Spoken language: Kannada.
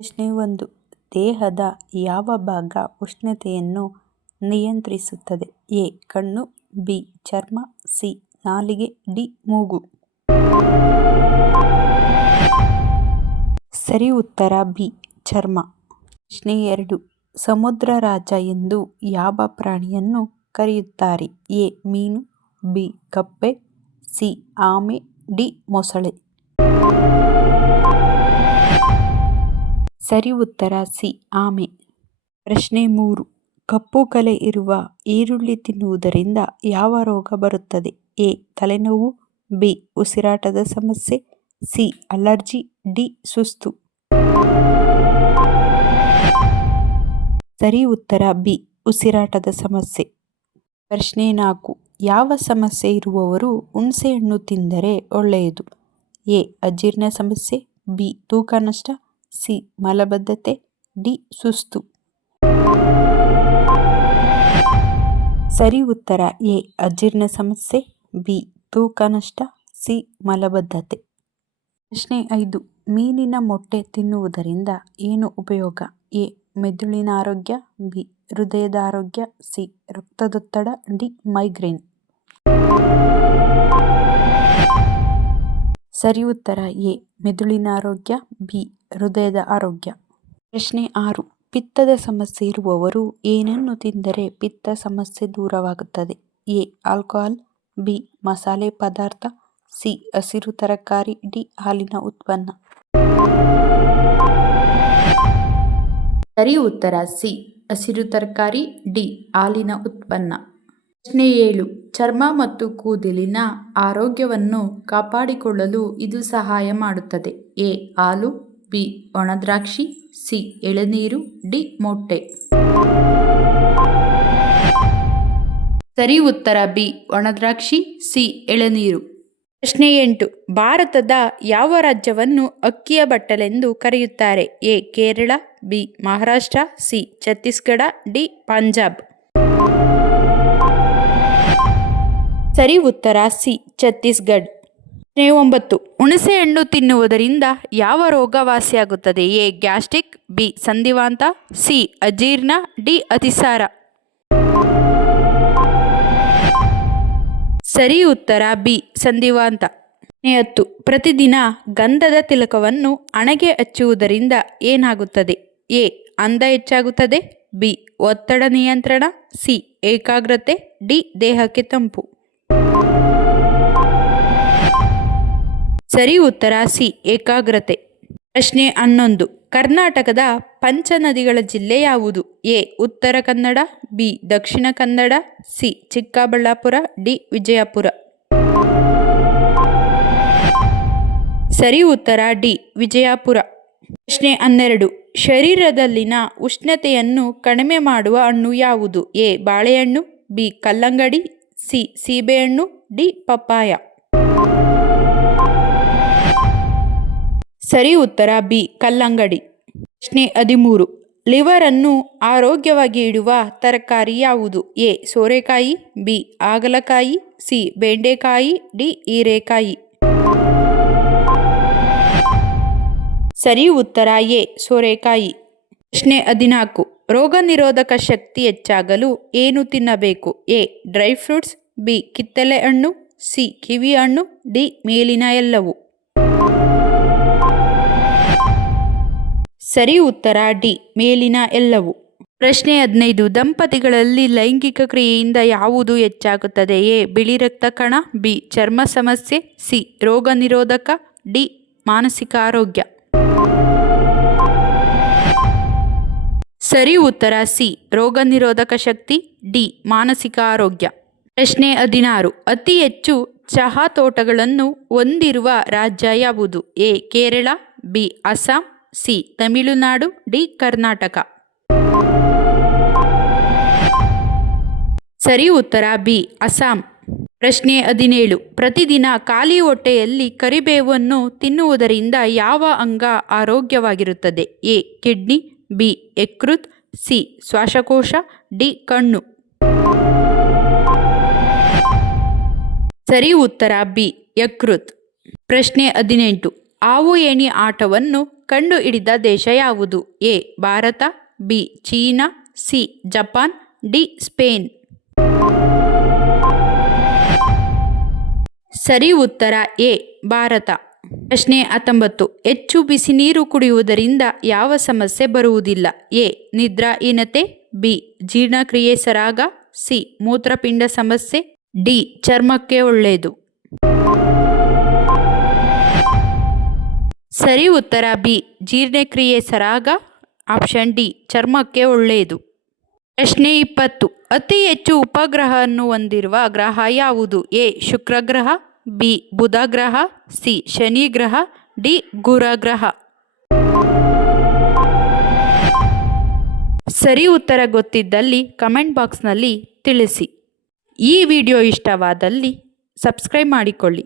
ಪ್ರಶ್ನೆ 1. ದೇಹದ ಯಾವ ಭಾಗ ಉಷ್ಣತೆಯನ್ನು ನಿಯಂತ್ರಿಸುತ್ತದೆ? ಎ. ಕಣ್ಣು, ಬಿ. ಚರ್ಮ, ಸಿ. ನಾಲಿಗೆ, ಡಿ. ಮೂಗು. ಸರಿ ಉತ್ತರ ಬಿ. ಚರ್ಮ. ಪ್ರಶ್ನೆ 2. ಸಮುದ್ರ ರಾಜ ಎಂದು ಯಾವ ಪ್ರಾಣಿಯನ್ನು ಕರೆಯುತ್ತಾರೆ? ಎ. ಮೀನು, ಬಿ. ಕಪ್ಪೆ, ಸಿ. ಆಮೆ, ಡಿ. ಮೊಸಳೆ. ಸರಿ ಉತ್ತರ ಸಿ. ಆಮೆ. ಪ್ರಶ್ನೆ 3. ಕಪ್ಪು ಕಲೆ ಇರುವ ಈರುಳ್ಳಿ ತಿನ್ನುವುದರಿಂದ ಯಾವ ರೋಗ ಬರುತ್ತದೆ? ಎ. ತಲೆನೋವು, ಬಿ. ಉಸಿರಾಟದ ಸಮಸ್ಯೆ, ಸಿ. Allergy, D. ಸುಸ್ತು. ಸರಿ ಉತ್ತರ ಬಿ. ಉಸಿರಾಟದ ಸಮಸ್ಯೆ. ಪ್ರಶ್ನೆ 4. ಯಾವ ಸಮಸ್ಯೆ ಇರುವವರು ಹುಣಸೆಹಣ್ಣು ತಿಂದರೆ ಒಳ್ಳೆಯದು? ಎ. ಅಜೀರ್ಣ ಸಮಸ್ಯೆ, ಬಿ. ತೂಕ ನಷ್ಟ, ಸಿ. ಮಲಬದ್ಧತೆ, ಡಿ. ಸುಸ್ತು. ಸರಿ ಉತ್ತರ ಎ. ಅಜೀರ್ಣ ಸಮಸ್ಯೆ, ಬಿ. ತೂಕ ನಷ್ಟ, ಸಿ. ಮಲಬದ್ಧತೆ. ಪ್ರಶ್ನೆ 5. ಮೀನಿನ ಮೊಟ್ಟೆ ತಿನ್ನುವುದರಿಂದ ಏನು ಉಪಯೋಗ? ಎ. ಮೆದುಳಿನ ಆರೋಗ್ಯ, ಬಿ. ಹೃದಯದ ಆರೋಗ್ಯ, ಸಿ. ರಕ್ತದೊತ್ತಡ, ಡಿ. ಮೈಗ್ರೇನ್. ಸರಿ ಉತ್ತರ ಎ. ಮೆದುಳಿನ ಆರೋಗ್ಯ, ಬಿ. ಹೃದಯದ ಆರೋಗ್ಯ. ಪ್ರಶ್ನೆ 6. ಪಿತ್ತದ ಸಮಸ್ಯೆ ಇರುವವರು ಏನನ್ನು ತಿಂದರೆ ಪಿತ್ತ ಸಮಸ್ಯೆ ದೂರವಾಗುತ್ತದೆ? ಎ. Alcohol, B. ಮಸಾಲೆ ಪದಾರ್ಥ, ಸಿ. ಹಸಿರು ತರಕಾರಿ, ಡಿ. ಹಾಲಿನ ಉತ್ಪನ್ನ. ಸರಿ ಉತ್ತರ ಸಿ. ಹಸಿರು ತರಕಾರಿ, ಡಿ. ಹಾಲಿನ ಉತ್ಪನ್ನ. ಪ್ರಶ್ನೆ 7. ಚರ್ಮ ಮತ್ತು ಕೂದಲಿನ ಆರೋಗ್ಯವನ್ನು ಕಾಪಾಡಿಕೊಳ್ಳಲು ಇದು ಸಹಾಯ ಮಾಡುತ್ತದೆ? ಎ. ಹಾಲು, ಬಿ. ಒಣದ್ರಾಕ್ಷಿ, ಸಿ. ಎಳನೀರು, ಡಿ. ಮೊಟ್ಟೆ. ಸರಿ ಉತ್ತರ ಬಿ. ಒಣದ್ರಾಕ್ಷಿ, ಸಿ. ಎಳನೀರು. ಪ್ರಶ್ನೆ 8. ಭಾರತದ ಯಾವ ರಾಜ್ಯವನ್ನು ಅಕ್ಕಿಯ ಬಟ್ಟಲೆಂದು ಕರೆಯುತ್ತಾರೆ? A. Kerala, B. Maharashtra, C. Chhattisgarh, D. Punjab. ಸರಿ ಉತ್ತರ ಸಿ. ಛತ್ತೀಸ್ಗಢ. ಪ್ರಶ್ನೆ 9. ಹುಣಸೆಹಣ್ಣು ತಿನ್ನುವುದರಿಂದ ಯಾವ ರೋಗ ವಾಸಿಯಾಗುತ್ತದೆ? ಎ. Gastric, B. ಸಂಧಿವಾತ, ಸಿ. ಅಜೀರ್ಣ, ಡಿ. ಅತಿಸಾರ. ಸರಿ ಉತ್ತರ ಬಿ. ಸಂಧಿವಾತ. ಪ್ರಶ್ನೆ 10. ಪ್ರತಿದಿನ ಗಂಧದ ತಿಲಕವನ್ನು ಹಣೆಗೆ ಹಚ್ಚುವುದರಿಂದ ಏನಾಗುತ್ತದೆ? ಎ. ಅಂದ ಹೆಚ್ಚಾಗುತ್ತದೆ, ಬಿ. ಒತ್ತಡ ನಿಯಂತ್ರಣ, ಸಿ. ಏಕಾಗ್ರತೆ, ಡಿ. ದೇಹಕ್ಕೆ ತಂಪು. ಸರಿ ಉತ್ತರ ಸಿ. ಏಕಾಗ್ರತೆ. ಪ್ರಶ್ನೆ 11. ಕರ್ನಾಟಕದ ಪಂಚನದಿಗಳ ಜಿಲ್ಲೆ ಯಾವುದು? A. Uttara Kannada, B. Dakshina Kannada, C. Chikkaballapur, D. Vijayapura. ಸರಿ ಉತ್ತರ ಡಿ. ವಿಜಯಪುರ. ಪ್ರಶ್ನೆ 12. ಶರೀರದಲ್ಲಿನ ಉಷ್ಣತೆಯನ್ನು ಕಡಿಮೆ ಮಾಡುವ ಹಣ್ಣು ಯಾವುದು? ಎ. ಬಾಳೆಹಣ್ಣು, ಬಿ. ಕಲ್ಲಂಗಡಿ, ಸಿ. ಸೀಬೆಹಣ್ಣು, ಡಿ. ಪಪ್ಪಾಯ. ಸರಿ ಉತ್ತರ ಬಿ. ಕಲ್ಲಂಗಡಿ. ಪ್ರಶ್ನೆ 13. ಲಿವರ್ ಅನ್ನು ಆರೋಗ್ಯವಾಗಿ ಇಡುವ ತರಕಾರಿ ಯಾವುದು? ಎ. ಸೋರೆಕಾಯಿ, ಬಿ. ಹಾಗಲಕಾಯಿ, ಸಿ. ಬೆಂಡೆಕಾಯಿ, ಡಿ. ಹೀರೆಕಾಯಿ. ಸರಿ ಉತ್ತರ ಎ. ಸೋರೆಕಾಯಿ. ಪ್ರಶ್ನೆ 14. ರೋಗ ನಿರೋಧಕ ಶಕ್ತಿ ಹೆಚ್ಚಾಗಲು ಏನು ತಿನ್ನಬೇಕು? ಎ. Dry fruits, B. ಕಿತ್ತಳೆ ಹಣ್ಣು, ಸಿ. ಕಿವಿ ಹಣ್ಣು, ಡಿ. ಮೇಲಿನ ಎಲ್ಲವೂ. ಸರಿ ಉತ್ತರ ಡಿ. ಮೇಲಿನ ಎಲ್ಲವೂ. ಪ್ರಶ್ನೆ 15. ದಂಪತಿಗಳಲ್ಲಿ ಲೈಂಗಿಕ ಕ್ರಿಯೆಯಿಂದ ಯಾವುದು ಹೆಚ್ಚಾಗುತ್ತದೆ? ಎ. ಬಿಳಿ ರಕ್ತ ಕಣ, ಬಿ. ಚರ್ಮ ಸಮಸ್ಯೆ, ಸಿ. ರೋಗ ನಿರೋಧಕ, ಡಿ. ಮಾನಸಿಕ ಆರೋಗ್ಯ. ಸರಿ ಉತ್ತರ ಸಿ. ರೋಗ ನಿರೋಧಕ ಶಕ್ತಿ, ಡಿ. ಮಾನಸಿಕ ಆರೋಗ್ಯ. ಪ್ರಶ್ನೆ 16. ಅತಿ ಹೆಚ್ಚು ಚಹಾ ತೋಟಗಳನ್ನು ಹೊಂದಿರುವ ರಾಜ್ಯ ಯಾವುದು? A. Kerala, B. Assam, C. Tamil Nadu, D. Karnataka. ಸರಿ ಉತ್ತರ ಬಿ. ಅಸ್ಸಾಂ. ಪ್ರಶ್ನೆ 17. ಪ್ರತಿದಿನ ಖಾಲಿ ಹೊಟ್ಟೆಯಲ್ಲಿ ಕರಿಬೇವನ್ನು ತಿನ್ನುವುದರಿಂದ ಯಾವ ಅಂಗ ಆರೋಗ್ಯವಾಗಿರುತ್ತದೆ? ಎ. Kidney, B. ಯಕೃತ್, ಸಿ. ಶ್ವಾಸಕೋಶ, ಡಿ. ಕಣ್ಣು. ಸರಿ ಉತ್ತರ ಬಿ. ಯಕೃತ್. ಪ್ರಶ್ನೆ 18. ಹಾವು ಏಣಿ ಆಟವನ್ನು ಕಂಡುಹಿಡಿದ ದೇಶ ಯಾವುದು? A Bharat, B China, C Japan, D Spain. ಸರಿ ಉತ್ತರ ಎ ಭಾರತ. ಪ್ರಶ್ನೆ 19. ಹೆಚ್ಚು ಬಿಸಿ ನೀರು ಕುಡಿಯುವುದರಿಂದ ಯಾವ ಸಮಸ್ಯೆ ಬರುವುದಿಲ್ಲ? ಎ ನಿದ್ರಾಹೀನತೆ, ಬಿ ಜೀರ್ಣಕ್ರಿಯೆ ಸರಾಗ, ಸಿ ಮೂತ್ರಪಿಂಡ ಸಮಸ್ಯೆ, ಡಿ ಚರ್ಮಕ್ಕೆ ಒಳ್ಳೆಯದು. ಸರಿ ಉತ್ತರ ಬಿ ಜೀರ್ಣಕ್ರಿಯೆ ಸರಾಗ, ಆಪ್ಷನ್ ಡಿ ಚರ್ಮಕ್ಕೆ ಒಳ್ಳೆಯದು. ಪ್ರಶ್ನೆ 20. ಅತಿ ಹೆಚ್ಚು ಉಪಗ್ರಹವನ್ನು ಹೊಂದಿರುವ ಗ್ರಹ ಯಾವುದು? ಎ ಶುಕ್ರ ಗ್ರಹ, ಬಿ ಬುಧ ಗ್ರಹ, ಸಿ ಶನಿ ಗ್ರಹ, ಡಿ ಗುರು ಗ್ರಹ. ಸರಿ ಉತ್ತರ ಗೊತ್ತಿದ್ದಲ್ಲಿ ಕಮೆಂಟ್ ಬಾಕ್ಸ್ನಲ್ಲಿ ತಿಳಿಸಿ. ಈ ವಿಡಿಯೋ ಇಷ್ಟವಾದಲ್ಲಿ ಸಬ್ಸ್ಕ್ರೈಬ್ ಮಾಡಿಕೊಳ್ಳಿ.